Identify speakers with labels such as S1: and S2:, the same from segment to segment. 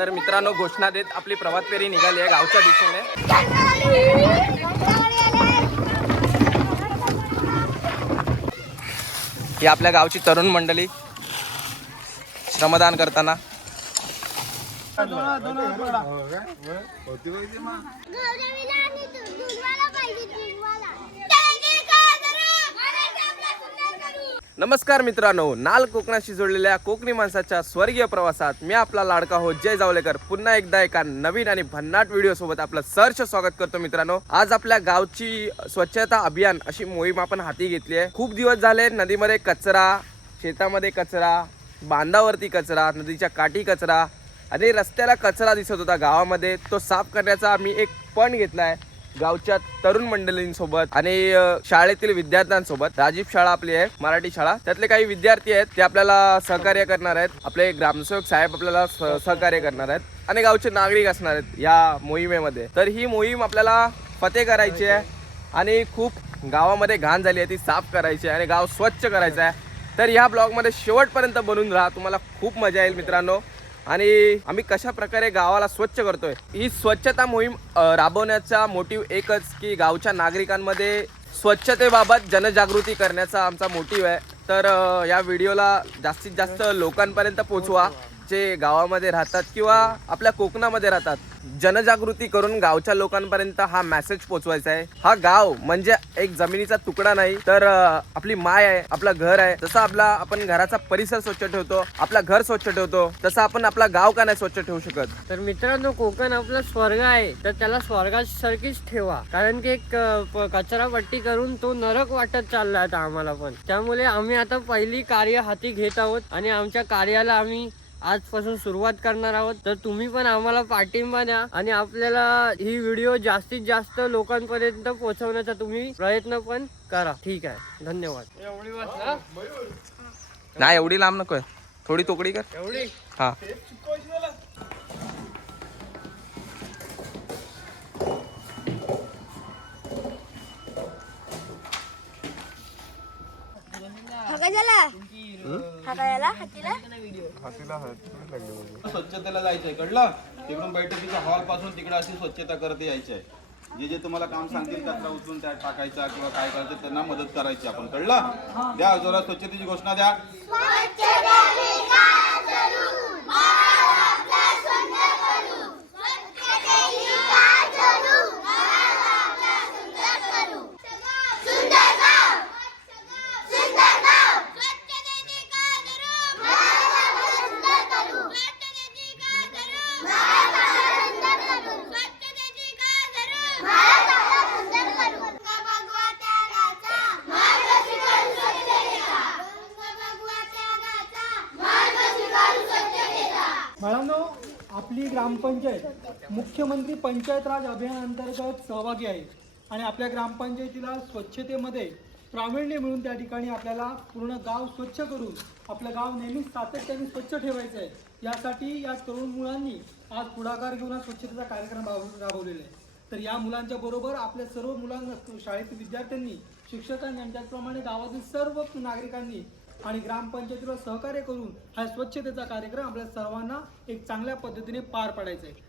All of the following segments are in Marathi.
S1: तर मित्रांनो घोषणा देत आपली प्रभात फेरी निघाली आहे गावच्या दिशेने. ही आपल्या गावची तरुण मंडळी श्रमदान करताना.
S2: गौरवीला आणि दु- दुधवाला पाहिजे दुधवाला.
S1: नमस्कार मित्रांनो नाल कोकणाशी जोडलेल्या कोकणी माणसाच्या स्वर्गीय प्रवासात मी आपला लाडका हो जय जावलेकर पुन्हा एकदा एका नवीन आणि भन्नाट व्हिडिओ सोबत आपलं सहर्ष स्वागत करतो मित्रांनो. आज आपल्या गावची स्वच्छता अभियान अशी मोहीम आपण हाती घेतली आहे. खूप दिवस झाले नदीमध्ये कचरा शेतामध्ये कचरा बांधावरती कचरा नदीच्या काठी कचरा आणि रस्त्याला कचरा दिसत होता गावामध्ये. तो साफ करण्याचा आम्ही एक पण घेतला आहे. गावच्या तरुण मंडळींसोबत आणि शाळेतील विद्यार्थ्यांसोबत. राजीव शाळा आपली आहे मराठी शाळा. त्यातले काही विद्यार्थी आहेत ते आपल्याला सहकार्य करणार आहेत. आपले ग्रामसेवक साहेब आपल्याला स- सहकार्य करणार आहेत. आणि गावचे नागरिक असणार आहेत या मोहिमेमध्ये. तर ही मोहीम आपल्याला फते करायची आहे आणि खूप गावामध्ये घाण झाली आहे ती साफ करायची आहे आणि गाव स्वच्छ करायचं आहे. तर ह्या ब्लॉगमध्ये शेवटपर्यंत बनून राहा. तुम्हाला खूप मजा येईल मित्रांनो. आणि आम्ही कशा प्रकारे गावाला स्वच्छ करतोय? ही स्वच्छता मोहीम राबवण्याचा मोटिव्ह एकच की गावच्या नागरिकांमध्ये स्वच्छतेबाबत जनजागृती करण्याचा आमचा मोटिव्ह आहे. तर या व्हिडिओला जास्तीत जास्त लोकांपर्यंत पोचवा जे गावामध्ये राहतात किंवा आपल्या कोकणामध्ये राहतात जनजागृती करून गावच्या लोकांपर्यंत हा मेसेज पोचवायचा आहे. हा गाव म्हणजे एक जमिनीचा तुकडा नाही तर आपली माय आहे आपलं घर आहे. जसं आपला आपण घराचा परिसर स्वच्छ ठेवतो आपलं घर स्वच्छ ठेवतो तसं आपण आपला गाव का नाही स्वच्छ ठेवू शकत?
S3: तर मित्रांनो कोकण आपला स्वर्ग आहे तर त्याला स्वर्गासारखीच ठेवा. कारण की एक कचरा पट्टी करून तो नरक वाटत चालला आता आम्हाला पण. त्यामुळे आम्ही आता पहिली कार्य हाती घेत आहोत आणि आमच्या कार्याला आम्ही आजपासून सुरुवात करणार आहोत. तर तुम्ही पण आम्हाला पाठिंबा द्या आणि आपल्याला ही व्हिडिओ जास्तीत जास्त लोकांपर्यंत पोहोचवण्याचा तुम्ही प्रयत्न पण करा. ठीक आहे. धन्यवाद. एवढी
S1: नाही एवढी लांब नकोय. थोडी तोकडी कर.
S3: एवढी?
S1: हा.
S2: हा हा हातीला?
S4: स्वच्छतेला जायचंय कळलं? तिकडून बैठकीच्या हॉलपासून तिकडे अशी स्वच्छता करत यायची आहे जे जे तुम्हाला काम सांगतील कचरा उचलून त्यात टाकायचा किंवा काय करायचं त्यांना मदत करायची आपण कळलं? द्या जोरात स्वच्छतेची घोषणा द्या.
S5: मुख्यमंत्री पंचायत राज अभियानांतर्गत सहभागी आहे आणि आपल्या ग्रामपंचायतीला स्वच्छतेमध्ये प्रावीण्य मिळून त्या ठिकाणी आपल्याला पूर्ण गाव स्वच्छ करून आपलं गाव नेहमी सातत्याने स्वच्छ ठेवायचं आहे. यासाठी या तरुण मुलांनी आज पुढाकार घेऊन हा स्वच्छतेचा कार्यक्रम राबवलेला आहे. तर या मुलांच्या बरोबर आपल्या सर्व मुलांना शाळेतील विद्यार्थ्यांनी शिक्षकांनी आणि त्याचप्रमाणे गावातील सर्व नागरिकांनी आणि ग्रामपंचायतीला सहकार्य करून हा स्वच्छतेचा कार्यक्रम आपल्या सर्वांना एक चांगल्या पद्धतीने पार पाडायचा आहे.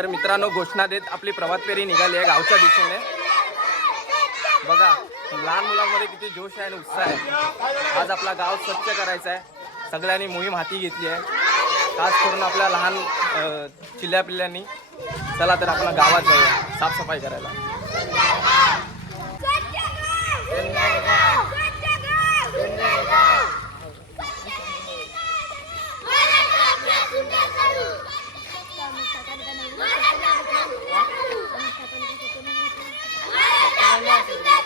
S5: तर
S1: मित्रांनो घोषणा देत आपली प्रभात फेरी निघाली आहे गावच्या दिशेने. बघा लहान मुलांमध्ये किती जोश आहे आणि उत्साह आहे. आज आपला गाव स्वच्छ करायचा आहे सगळ्यांनी मोहीम हाती घेतली आहे. खास करून आपल्या लहान चिल्ल्या पिल्ल्यांनी. चला तर आपण गावात जाऊया साफसफाई करायला.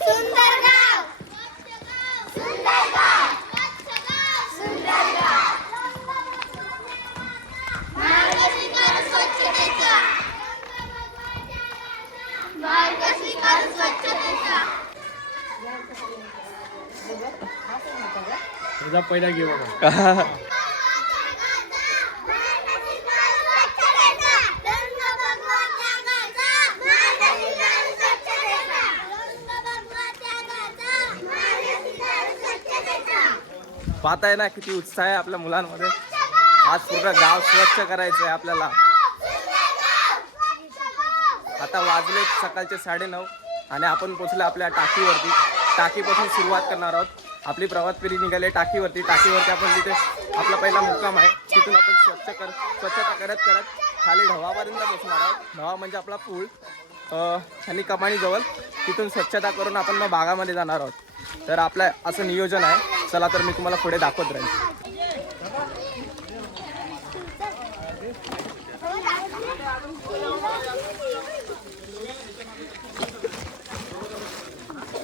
S2: सुंदर गाव सुंदर गाव सुंदर गाव मार्गदर्शक स्वच्छतेचा मार्गदर्शक स्वच्छतेचा
S3: तुझा पहिला घेऊ
S1: पाहताय ना किती उत्साह आहे आपल्या मुलांमध्ये. आज पूर्ण गाव स्वच्छ करायचं आहे आपल्याला. आता वाजले सकाळचे साडेनऊ आणि आपण पोचलो आपल्या टाकीवरती. टाकीपासून सुरुवात करणार आहोत. आपली प्रवास फेरी निघाली आहे टाकीवरती. टाकीवरती आपण तिथे आपला पहिला मुक्काम आहे तिथून आपण स्वच्छ कर स्वच्छता करत करत खाली ढवापर्यंत पोचणार आहोत. ढवा म्हणजे आपला पूल आणि कमानीजवळ तिथून स्वच्छता करून आपण मग भागामध्ये जाणार आहोत. तर आपलं असं नियोजन आहे. चला तर मी तुम्हाला पुढे दाखवत राहील.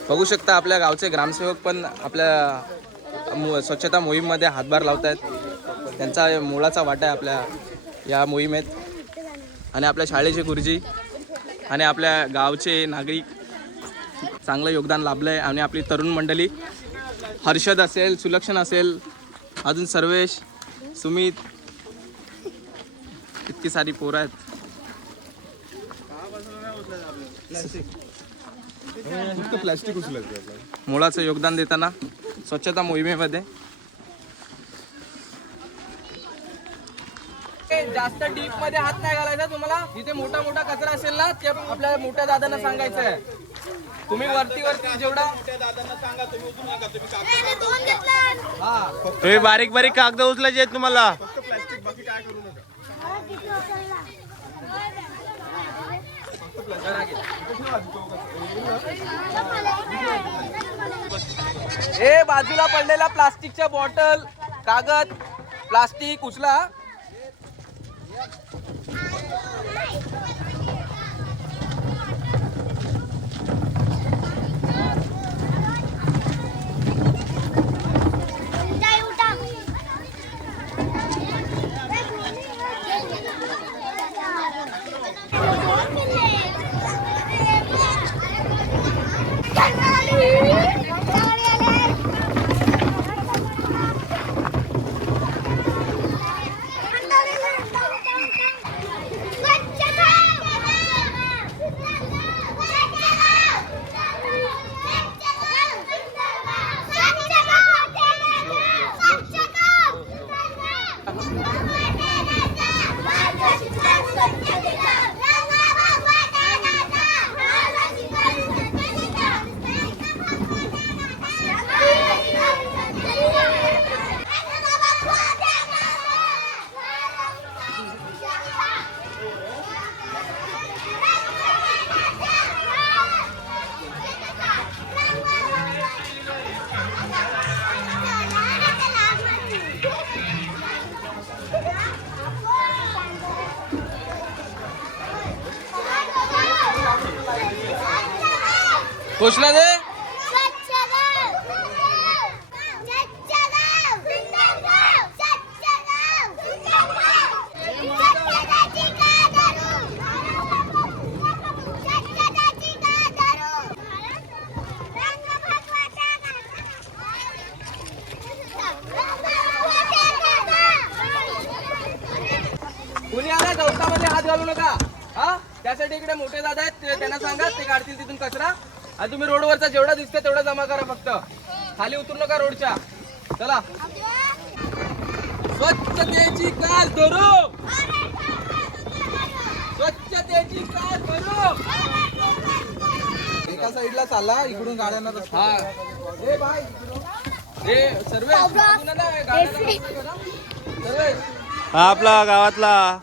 S1: बघू शकता आपल्या गावचे ग्रामसेवक पण आपल्या स्वच्छता मोहीममध्ये हातभार लावत आहेत त्यांचा मुळाचा वाटा आहे आपल्या या मोहिमेत. आणि आपल्या शाळेचे गुरुजी आणि आपल्या गावचे नागरिक चांगलं योगदान लाभलं आहे आणि आपली तरुण मंडळी हर्षद असेल सुलक्षण असेल अजून सर्वेश सुमित इतकी सारी पोरं आहेत.
S6: प्लास्टिक
S1: मुळाचं योगदान देताना स्वच्छता मोहिमेमध्ये. जास्त डीपमध्ये हात नाही घालायचा तुम्हाला जिथे मोठा मोठा कचरा असेल ना ते आपल्या मोठ्या दादांना सांगायचं आहे. तुम्ही वरती वरती जेवढा हा
S6: तुम्ही बारीक बारीक कागद उचलायचे आहेत तुम्हाला.
S1: हे बाजूला पडलेल्या प्लास्टिकच्या बॉटल कागद प्लास्टिक उचला. पोचला दे. कुणी आला? गवतामध्ये हात घालू नका. हा? त्यासाठी इकडे मोठे दादा आहेत. ते- त्यांना सांगा. ते काढतील तिथून कचरा. आणि तुम्ही रोडवरचा जेवढा दिसतं तेवढा जमा करा फक्त. खाली उतरू नका रोडच्या. चला. स्वच्छतेची कास धरू स्वच्छतेची कास धरू
S7: एका साईडला चालला इकडून गाड्यांना.
S1: हा. ए बाय. ए सर्वे
S6: हा आपला गावातला.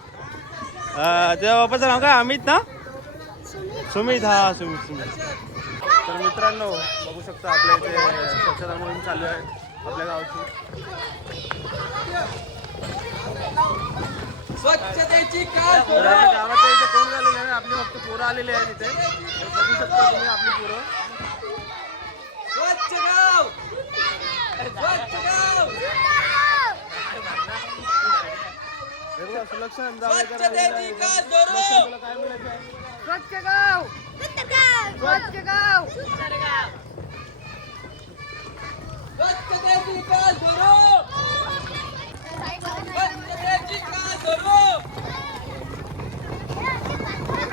S6: त्या बापाचं नाव काय? अमित ना? सुमित. हा सुमित सुमित. तर मित्रांनो बघू शकता आपल्या इथे स्वच्छता मोहीम चालू आहे आपल्या गावची.
S1: स्वच्छतेची
S6: गावाच्या इथे कोण झालेले आहे? आपली फक्त पोरं आलेली आहेत इथे. तर बघू शकता तुम्ही आपली पोरं.
S1: स्वच्छ गाव! स्वच्छ गाव!
S6: सुलक्षण तुला काय आहे?
S3: स्वच्छ गाव! स्वच्छ गाव
S1: स्वच्छतेची कास धरू स्वच्छतेची कास धरू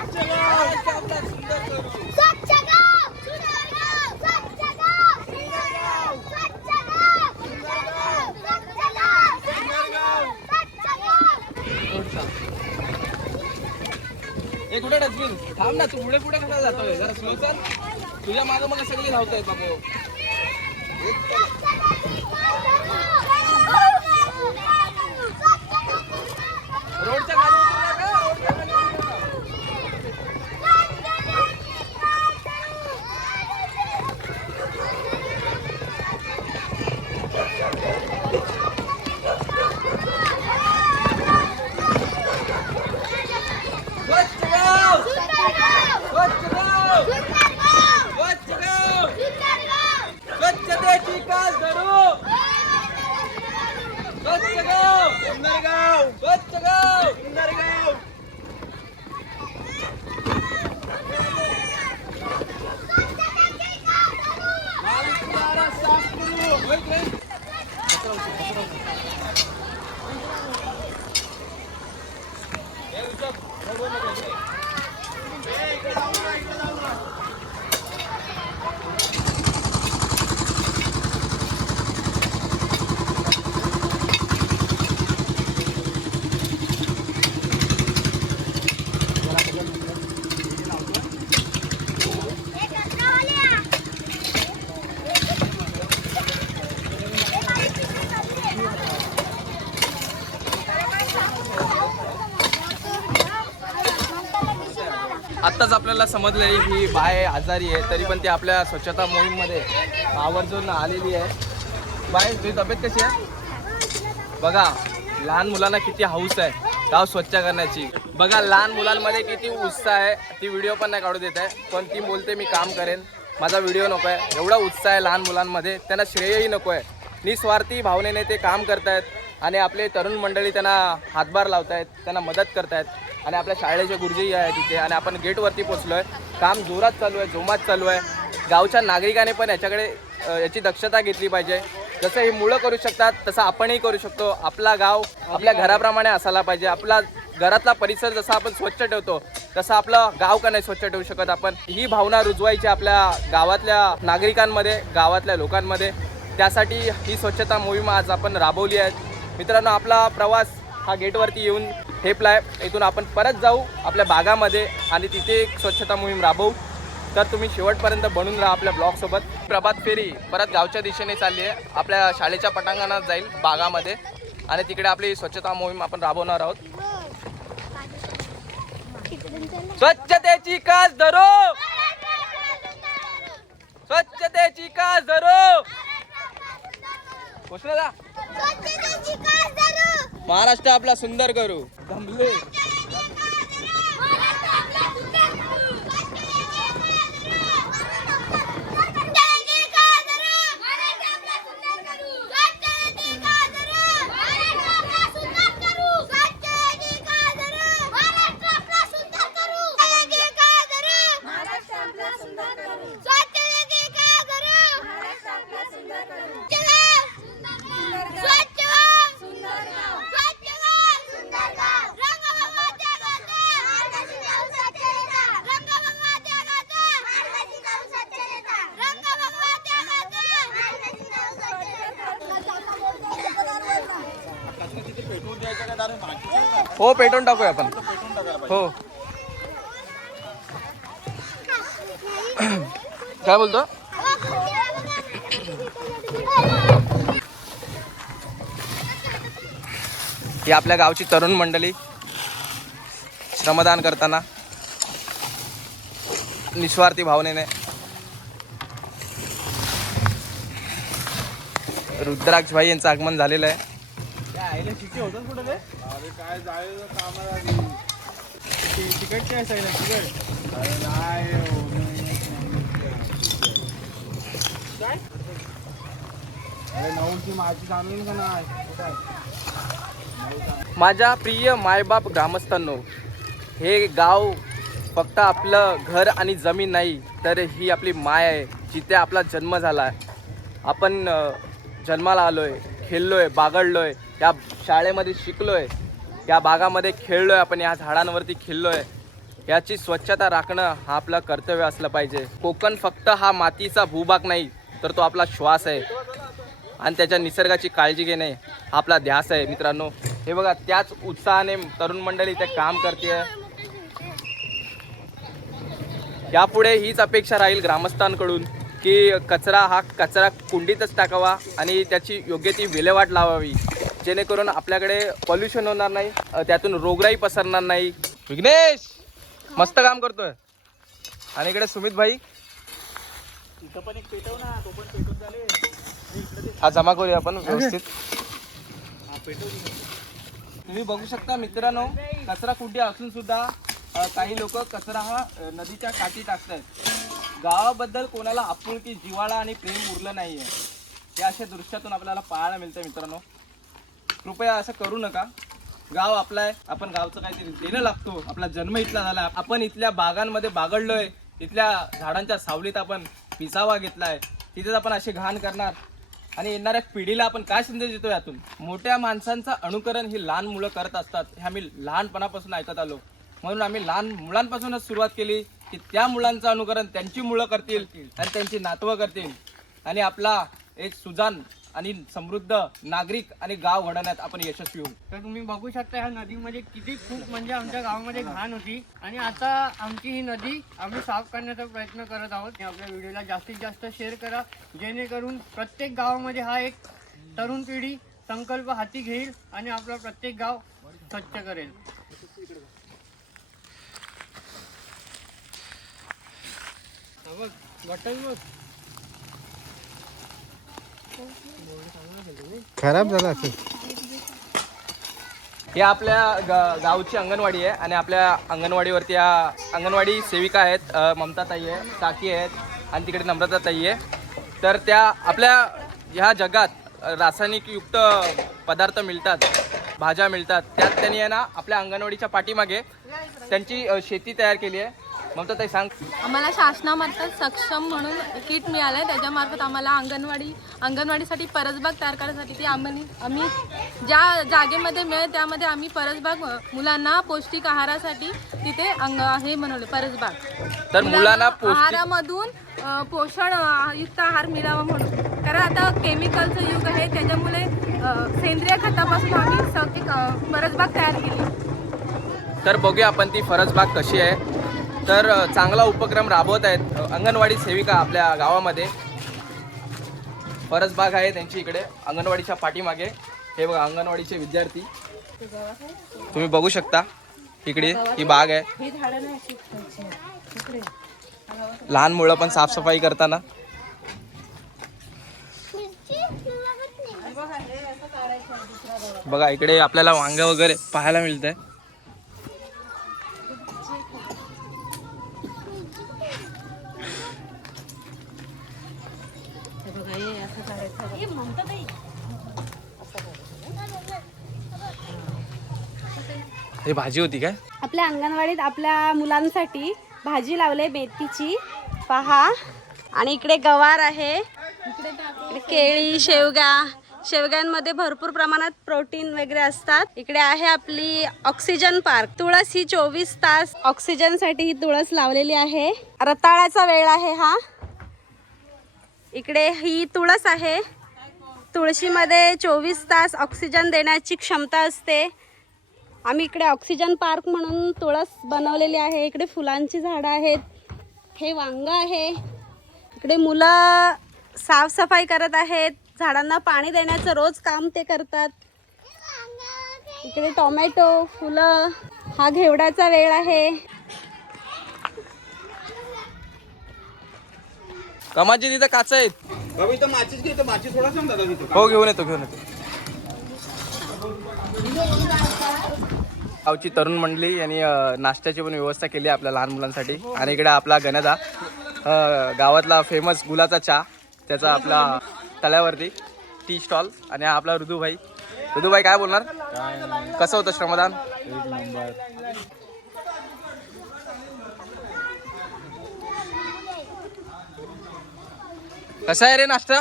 S1: स्वच्छ आपला सुंदर करू
S2: स्वच्छ गाव सुंदर गाव स्वच्छ गाव सुंदर गाव स्वच्छ गाव सुंदर गाव स्वच्छ गाव सुंदर गाव स्वच्छ गाव
S1: ए कुठे डस्टबिन? थांब ना तू पुढे पुढे कसा जातोय? जरा स्लो चल तुझ्या मागं मग सगळी धावतायत बाबू रोडच्या खाली उतरू नका रोडच्या खाली उतरू नका स्वच्छ गाव स्वच्छ गाव स्वच्छ गाव स्वच्छतेची कास धरू स्वच्छ गाव सुंदर गाव स्वच्छ गाव सुंदर गाव आत्ताच आपल्याला समजलंय ही बाय आजारी आहे तरी पण ती आपल्या स्वच्छता मोहीममध्ये आवर्जून आलेली आहे. बाय तुझी तब्येत कशी आहे? बघा लहान मुलांना किती हौस आहे गाव स्वच्छ करण्याची. बघा लहान मुलांमध्ये किती उत्साह आहे ती व्हिडिओ पण नाही काढू देत आहे पण ती बोलते मी काम करेन माझा व्हिडिओ नको आहे. एवढा उत्साह आहे लहान मुलांमध्ये त्यांना श्रेयही नको आहे. निस्वार्थी भावनेने ते काम करतायत आणि आपले तरुण मंडळी त्यांना हातभार लावतायत त्यांना मदत करतायत. आणि आपल्या शाळेचे गुरुजी आहे तिथे आणि आपण गेटवरती पोचलो आहे काम जोरात चालू आहे जोमात चालू आहे गावच्या नागरिकाने पण याच्याकडे याची दक्षता घेतली पाहिजे. जसं ही मुळं करू शकतात तसं आपणही करू शकतो. आपला गाव आपल्या घराप्रमाणे असायला पाहिजे. आपला घरातला परिसर जसा आपण स्वच्छ ठेवतो तसं आपलं गाव का नाही स्वच्छ ठेवू शकत आपण. ही भावना रुजवायची आपल्या गावातल्या नागरिकांमध्ये गावातल्या लोकांमध्ये. त्यासाठी ही स्वच्छता मोहीम आज आपण राबवली आहे. मित्रांनो आपला प्रवास हा गेटवरती येऊन ठेपला आहे इथून आपण परत जाऊ आपल्या भागामध्ये आणि तिथे एक स्वच्छता मोहीम राबवू. तर तुम्ही शेवटपर्यंत बनून राहा आपल्या ब्लॉगसोबत प्रभात फेरी परत गावच्या दिशेने चालली आहे. आपल्या शाळेच्या पटांगणात जाईल बागामध्ये. आणि तिकडे आपली स्वच्छता मोहीम आपण राबवणार आहोत. स्वच्छतेची कास धरो! स्वच्छतेची कास धरो! पोचला का?
S2: स्वच्छतेची कास धरू
S1: महाराष्ट्र आपला सुंदर करू दमले
S2: स्वच्छ सुंदर गाव स्वच्छ गाव सुंदर गाव रंगभंगाच्या गाथा रंगभंगाच्या गाथा रंगभंगाच्या गाथा
S1: हो पेटवून टाकूया आपण. हो. काय बोलतो? ही आपल्या गावची तरुण मंडळी श्रमदान करताना निस्वार्थी भावनेने रुद्राक्ष भाई यांचं आगमन झालेलं आहे.
S6: अरे काय जायचं कामाला तिकट काय सांगितलं तिकट? अरे नाही हो. अरे नऊची माझी जाणून का नाही? कुठं आहे?
S1: माझ्या प्रिय मायबाप ग्रामस्थांनो हे गाव फक्त आपलं घर आणि जमीन नाही तर ही आपली माय आहे जिथे आपला जन्म झाला आहे. आपण अ, जन्माला आलो आहे खेळलो आहे बागडलो आहे या शाळेमध्ये शिकलो आहे या बागामध्ये खेळलो आहे आपण या झाडांवरती खेळलो आहे याची स्वच्छता राखणं हा आपलं कर्तव्य असलं पाहिजे. कोकण फक्त हा मातीचा भूभाग नाही तर तो आपला श्वास आहे. आणि त्याच्या निसर्गाची काळजी घेणे हा आपला ध्यास आहे मित्रांनो. हे बघा त्याच उत्साहाने तरुण मंडळी ते काम करते यापुढे हीच अपेक्षा राहील ग्रामस्थांकडून की कचरा हा कचरा कुंडीतच टाकावा आणि त्याची योग्य ती विल्हेवाट लावावी. जेणेकरून आपल्याकडे पॉल्युशन होणार नाही अ, त्यातून रोगराई पसरणार नाही. विघ्नेश मस्त काम करतोय. आणि इकडे सुमित भाई. हा जमा करूया आपण व्यवस्थित. तुम्ही बघू शकता मित्रांनो कचरा कुंडी असून सुद्धा अ, काही लोक कचरा हा अ, नदीच्या काठी टाकतायत. गावाबद्दल कोणाला आपुलकी जिव्हाळा आणि प्रेम उरलं नाहीये. हे अशा दृश्यातून आपल्याला पाहायला मिळतं मित्रांनो. कृपया असं करू नका. गाव आपला आहे. आपण गावचं काहीतरी देणं लागतो. आपला जन्म इथला झाला. आपण इथल्या बागांमध्ये बागडलोय. इथल्या झाडांच्या सावलीत आपण पिसावा घेतलाय. तिथेच आपण असे घाण करणार. आणि येणाऱ्या पिढीला आपण काय संदेश देतो यातून? मोठ्या माणसांचं अनुकरण ही लहान मुलं करत असतात. हे आम्ही लहानपणापासून ऐकत आलो. म्हणून आम्ही लहान मुलांपासूनच सुरुवात केली की त्या मुलांचं अनुकरण त्यांची मुलं करतील आणि त्यांची नातवं करतील. आणि आपला एक सुजान आणि समृद्ध नागरिक आणि गाव घडवण्यात आपण यशस्वी होऊ.
S3: तर तुम्ही बघू शकता ह्या नदीमध्ये किती खूप म्हणजे आमच्या गावामध्ये घाण होती. आणि आता आमची ही नदी आम्ही साफ करण्याचा प्रयत्न करत आहोत. आपल्या व्हिडिओला जास्तीत जास्त शेअर करा. जेणेकरून प्रत्येक गावामध्ये हा एक तरुण पिढी संकल्प हाती घेईल आणि आपलं प्रत्येक गाव स्वच्छ करेल. हा बघ, बटन बघ.
S6: खराब झाला असेल.
S1: हे आपल्या गावची अंगणवाडी आहे आणि आपल्या अंगणवाडीवरती या अंगणवाडी सेविका आहेत ममताताई ममता ताई आहे काकी आहेत आणि तिकडे नम्रता ताई आहे. तर त्या आपल्या ह्या जगात रासायनिकयुक्त पदार्थ मिळतात भाज्या मिळतात. त्यात त्यांनी आहे ना आपल्या अंगणवाडीच्या पाठीमागे त्यांची शेती तयार केली आहे. ममता ताई सांग.
S8: आम्हाला शासनामार्फत सक्षम म्हणून किट मिळालं आहे त्याच्यामार्फत आम्हाला अंगणवाडी अंगणवाडीसाठी परसबाग तयार करण्यासाठी ती आम्ही आम्ही ज्या जागेमध्ये मिळेल त्यामध्ये आम्ही परसबाग मुलांना पौष्टिक आहारासाठी तिथे अंग हे बनवले परसबाग.
S1: तर मुलांना
S8: आहारामधून पोषण युक्त आहार मिळावा म्हणून. कारण आता केमिकलचं युग आहे त्याच्यामुळे सेंद्रिय खतापासून आम्ही स- एक, अ, परसबाग तयार केली.
S1: तर बघूया आपण ती फरसबाग कशी आहे. तर चांगला उपक्रम राबवत आहेत अंगणवाडी सेविका आपल्या गावामध्ये. परस बाग आहे त्यांची इकडे अंगणवाडीच्या पाठीमागे. हे बघा अंगणवाडीचे विद्यार्थी. तुम्ही बघू शकता इकडे ही बाग आहे. लहान मुलं पण साफसफाई करताना. बघा इकडे आपल्याला वांग वगैरे पाहायला मिळत आहे हे भाजी होती काय?
S2: आपल्या अंगणवाडीत आपल्या मुलांसाठी भाजी लावले मेथीची. पहा. आणि इकडे गवार आहे. इकडे केळी शेवगा. शेवग्यांमध्ये भरपूर प्रमाणात प्रोटीन वगैरे असतात. इकडे आहे आपली ऑक्सिजन पार्क. तुळस ही चोवीस तास ऑक्सिजनसाठी ही तुळस लावलेली आहे. रताळ्याचा वेळ आहे हा. इकडे ही तुळस आहे. तुळशीमध्ये चोवीस तास ऑक्सिजन देण्याची क्षमता असते. आम्ही इकडे ऑक्सिजन पार्क म्हणून तुळस बनवलेली आहे. इकडे फुलांची झाडं आहेत. हे वांग आहे. इकडे मुलं साफसफाई करत आहेत. झाडांना पाणी देण्याचं रोज काम ते करतात. इकडे टोमॅटो फुलं हा घेवडाचा वेळ आहे.
S1: कमाची तिथं काच आहेत.
S4: बाबा इथं माचीच घे इथं माचीस थोडा सांग दादा तिथं
S1: हो घेऊन येतो घेऊन येतो. गावची तरुण मंडळी यांनी नाश्त्याची पण व्यवस्था केली आहे आपल्या लहान मुलांसाठी. आणि इकडे आपला गणदा गावातला फेमस गुलाचा चहा त्याचा आपला तळ्यावरती टी स्टॉल आणि हा आपला ऋदुभाई ऋदुभाई काय बोलणार? कसं होतं श्रमदान? कसा आहे रे नाश्ता?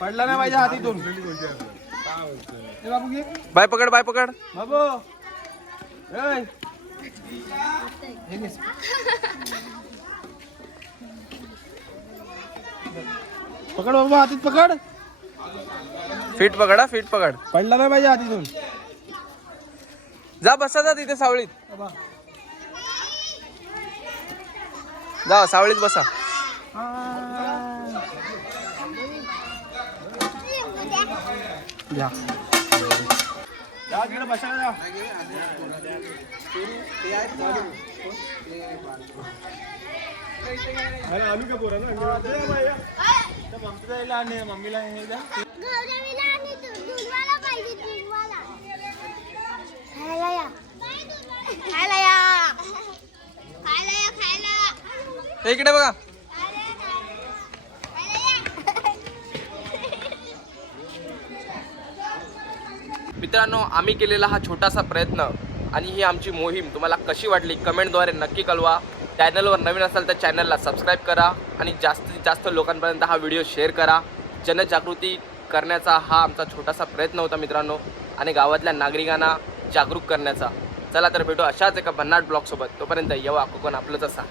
S7: पडला नाही पाहिजे हातीतून
S1: बाय पकड बाय पकड.
S7: बाबू. पकड बाबू हातीत पकड.
S1: फिट पकड फिट पकड.
S7: पडला नाही पाहिजे हातीतून.
S1: जा बसा जा तिथे सावळीत. जा सावळीत बसा घ्या
S7: जा तिकडे बसायला जा. अरे आम्ही का पोरं ना? दे बाबा, या. त्या मम्मीला यायला आणि मम्मीला हे द्या.
S9: गौरवीला आणि दु- दुधवाला पाहिजे दुधवाला खायला या खायला या खायला या खायला.
S1: हे इकडे बघा. मित्रांनो आम्ही केलेला हा छोटासा प्रयत्न आणि ही आमची मोहीम तुम्हाला कशी वाटली कमेंटद्वारे नक्की कळवा. चॅनलवर नवीन असाल तर चॅनलला सबस्क्राईब करा आणि जास्तीत जास्त लोकांपर्यंत हा व्हिडिओ शेअर करा. जनजागृती करण्याचा हा आमचा छोटासा प्रयत्न होता मित्रांनो आणि गावातल्या नागरिकांना जागरूक करण्याचा. चला तर भेटू अशाच एका भन्नाट ब्लॉगसोबत. तोपर्यंत येवा कोकण आपलंच असा.